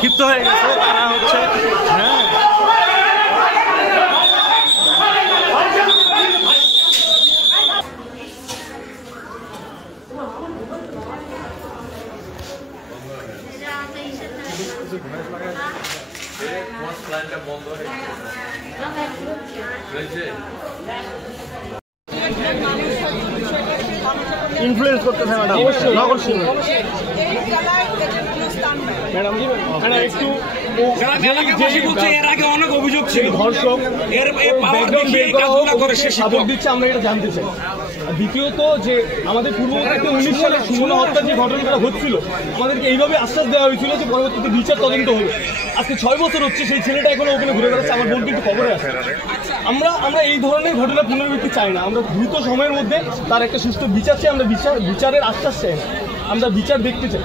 ক্ষিপ্ত হয়ে গেছে তারা হচ্ছে ইনফ্লুয়েন্স করতেছে ম্যাডাম নগর সিংহ ম্যাডাম একটু এর আগে অনেক অভিযোগ ছিল ধর্ষক এর সাপোর্ট দিচ্ছে আমরা এটা জানতে চাই। দ্বিতীয়ত যে আমাদের পূর্ববর্তী 19 সালে সুমনা হত্যার যে ঘটনাটা হচ্ছিল আমাদেরকে এইভাবে আশ্বাস দেওয়া হয়েছিল যে পরবর্তীতে বিচার তদন্ত হবে। আজকে 6 বছর হচ্ছে সেই ছেলেটা এখনো ওখানে ঘুরে বেড়াচ্ছে, আমার বোন কিন্তু খবরে আসে। আমরা এই ধরনের ঘটনা পুনরাবৃত্তি চাই না। আমরা দ্রুত সময়ের মধ্যে তার একটা সুস্থ বিচার চাই। আমরা বিচারের আশ্বাস চাই, আমরা বিচার দেখতে চাই।